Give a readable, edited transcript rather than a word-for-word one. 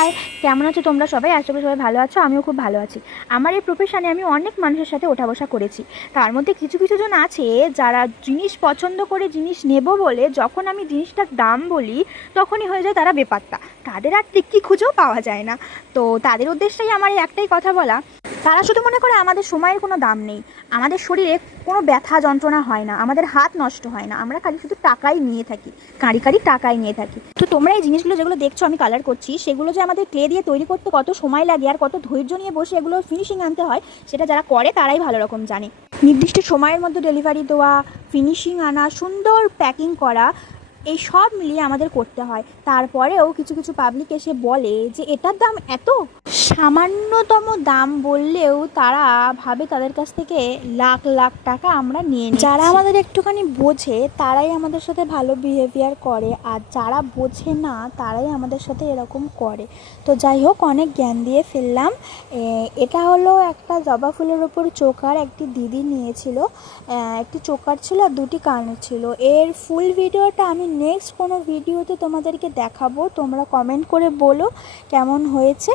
High, কেমন আছো তোমরা সবাই? আশা করি সবাই ভালো আছো। আমিও খুব ভালো আছি। আমার এই প্রফেশনে আমি অনেক মানুষের সাথে ওঠা বসা করেছি। তার মধ্যে কিছু কিছু জন আছে যারা জিনিস পছন্দ করে জিনিস নেব বলে যখন আমি জিনিসটার দাম বলি তখনই হয়ে যায় তারা বেপাত্তা। তাদের আর টিক্কি খুঁজেও পাওয়া যায় না। তো তাদের উদ্দেশ্যেই আমার এই একটাই কথা বলা, তারা শুধু মনে করে আমাদের সময়ের কোনো দাম নেই, আমাদের শরীরে কোনো ব্যথা যন্ত্রণা হয় না, আমাদের হাত নষ্ট হয় না, আমরা খালি শুধু টাকাই নিয়ে থাকি, কাঁড়ি কাঁড়ি টাকাই নিয়ে থাকি। তো তোমরা এই জিনিসগুলো যেগুলো দেখছো আমি কালার করছি, সেগুলো যে আমাদের ক্লে দিয়ে তৈরি করতে কত সময় লাগে আর কত ধৈর্য নিয়ে বসে এগুলো ফিনিশিং আনতে হয়, সেটা যারা করে তারাই ভালো রকম জানে। নির্দিষ্ট সময়ের মধ্যে ডেলিভারি দেওয়া, ফিনিশিং আনা, সুন্দর প্যাকিং করা, এই সব মিলিয়ে আমাদের করতে হয়। তারপরেও কিছু কিছু পাবলিক এসে বলে যে এটার দাম এত। সামান্যতম দাম বললেও তারা ভাবে তাদের কাছ থেকে লাখ লাখ টাকা আমরা নিয়ে নিই। যারা আমাদের একটুখানি বোঝে তারাই আমাদের সাথে ভালো বিহেভিয়ার করে, আর যারা বোঝে না তারাই আমাদের সাথে এরকম করে। তো যাই হোক, অনেক জ্ঞান দিয়ে ফেললাম। এটা হলো একটা জবা ফুলের ওপর চোকার একটি দিদি নিয়েছিল। একটি চোকার ছিল আর দুটি কানের ছিল। এর ফুল ভিডিওটা আমি নেক্সট কোনো ভিডিওতে তোমাদেরকে দেখাবো। তোমরা কমেন্ট করে বলো কেমন হয়েছে।